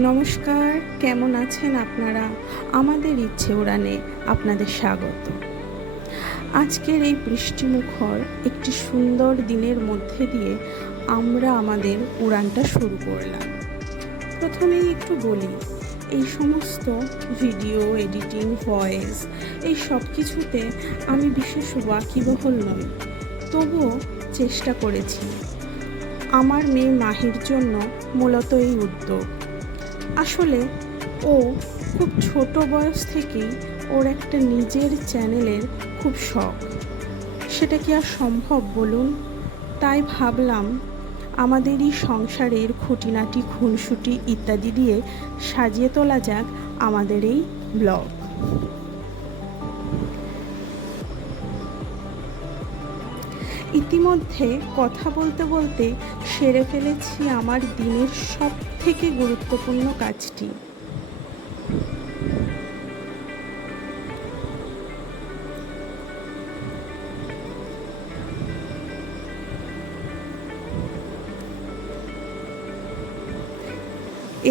নমস্কার, কেমন আছেন আপনারা? আমাদের ইচ্ছে উড়ানে আপনাদের স্বাগত। আজকের এই বৃষ্টিমুখর একটি সুন্দর দিনের মধ্যে দিয়ে আমরা আমাদের উড়ানটা শুরু করলাম। প্রথমেই একটু বলি, এই সমস্ত ভিডিও এডিটিং, ভয়েস এই সব কিছুতে আমি বিশেষ ওয়াকিবহল নই, তবুও চেষ্টা করেছি। আমার মেয়ে মাহির জন্য মূলত এই উদ্যোগ। আসলে ও খুব ছোট বয়স থেকেই ওর একটা নিজের চ্যানেলের খুব শখ। সেটা কি আর সম্ভব বলুন? তাই ভাবলাম আমাদেরই সংসারের খুঁটিনাটি, খুনসুটি ইত্যাদি দিয়ে সাজিয়ে তোলা যাক আমাদের এই ব্লগ। ইতিমধ্যে কথা বলতে বলতে সেরে ফেলেছি আমার দিনের সব থেকে গুরুত্বপূর্ণ কাজটি।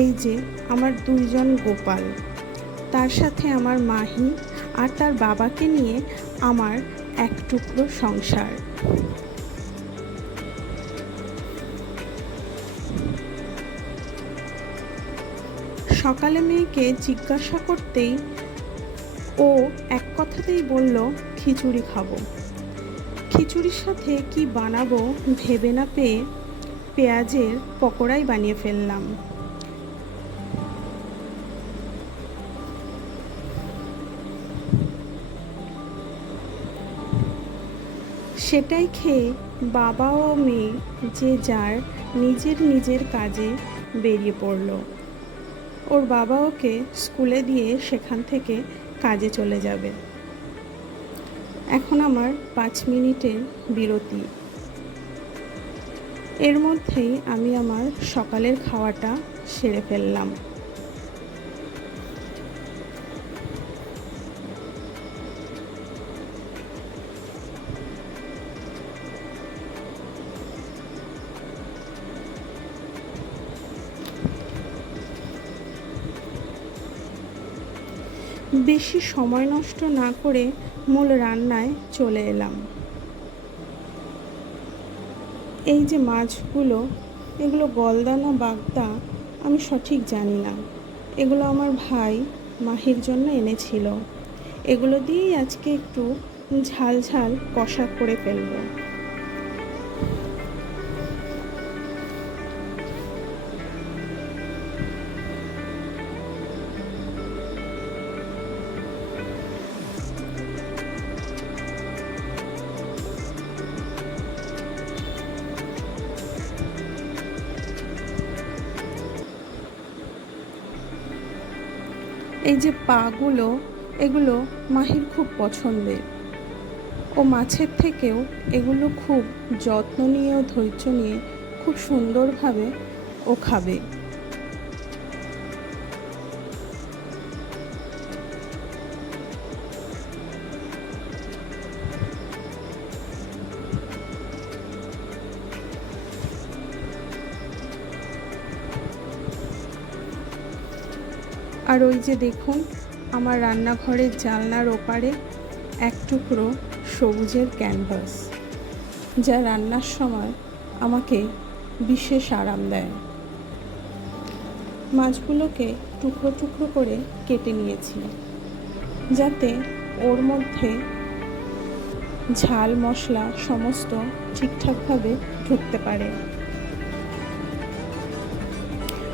এই যে আমার দুইজন গোপাল, তার সাথে আমার মাহি আর তার বাবাকে নিয়ে আমার এক টুকরো সংসার। সকালে মেয়েকে জিজ্ঞাসা করতেই ও এক কথাতেই বলল, খিচুড়ি খাবো। খিচুড়ির সাথে কি বানাবো ভেবে না পেয়ে পেঁয়াজের পকোড়াই বানিয়ে ফেললাম। সেটাই খেয়ে বাবা ও মেয়ে যে যার নিজের নিজের কাজে বেরিয়ে পড়ল। ওর বাবা ওকে স্কুলে দিয়ে সেখান থেকে কাজে চলে যাবে। এখন আমার 5 মিনিটের বিরতি। এর মধ্যেই আমি আমার সকালের খাওয়াটা সেরে ফেললাম। বেশি সময় নষ্ট না করে মূল রান্নায় চলে এলাম। এই যে মাছগুলো, এগুলো গলদা না বাগদা আমি সঠিক জানি না। এগুলো আমার ভাই মাহির জন্য এনেছিল। এগুলো দিয়েই আজকে একটু ঝাল ঝাল কষা করে ফেলবো। এই যে পাগুলো, এগুলো মাহির খুব পছন্দের। ও মাছের থেকেও এগুলো খুব যত্ন নিয়ে ও ধৈর্য নিয়ে খুব সুন্দরভাবে ও খাবে। আর ওই যে দেখুন, আমার রান্নাঘরের জানলার ওপারে এক টুকরো সবুজের ক্যানভাস, যা রান্নার সময় আমাকে বিশেষ আরাম দেয়। মাছগুলোকে টুকরো টুকরো করে কেটে নিয়েছি, যাতে ওর মধ্যে ঝাল মশলা সমস্ত ঠিকঠাকভাবে ঢুকতে পারে।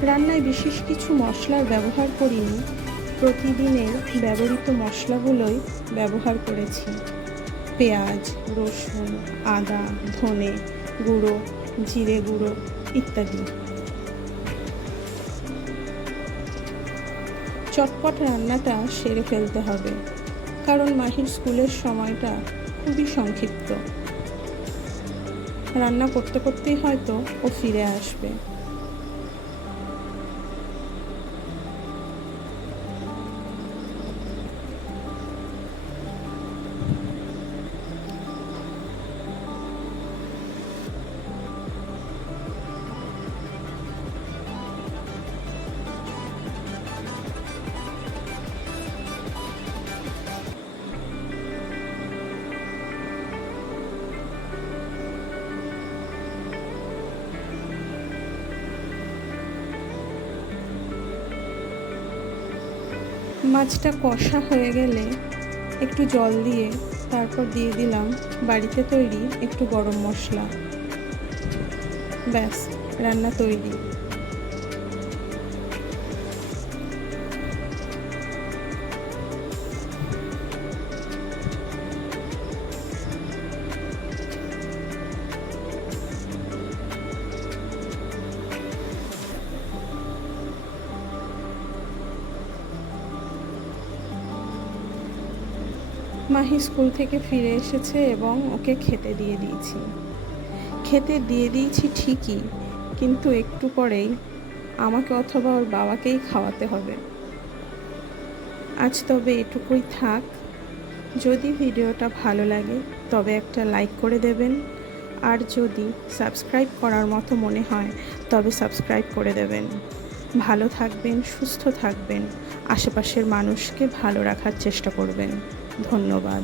রান্নায় বিশেষ কিছু মশলার ব্যবহার করিনি, প্রতিদিনের ব্যবহৃত মশলাগুলোই ব্যবহার করেছি। পেঁয়াজ, রসুন, আদা, ধনে গুঁড়ো, জিরে গুঁড়ো ইত্যাদি। চটপট রান্নাটা সেরে ফেলতে হবে, কারণ মাহির স্কুলের সময়টা খুবই সংক্ষিপ্ত। রান্না করতে করতেই হয়তো ও ফিরে আসবে। মাছটা কষা হয়ে গেলে একটু জল দিয়ে তারপর দিয়ে দিলাম বাড়িতে তৈরি একটু গরম মশলা। ব্যাস, রান্না তৈরি। মাহি স্কুল থেকে ফিরে এসেছে এবং ওকে খেতে দিয়েছি ঠিকই, কিন্তু একটু পরেই আমাকে অথবা ওর বাবাকেই খাওয়াতে হবে। আজ তবে এটুকুই থাক। যদি ভিডিওটা ভালো লাগে তবে একটা লাইক করে দেবেন, আর যদি সাবস্ক্রাইব করার মতো মনে হয় তবে সাবস্ক্রাইব করে দেবেন। ভালো থাকবেন, সুস্থ থাকবেন, আশেপাশের মানুষকে ভালো রাখার চেষ্টা করবেন। ধন্যবাদ।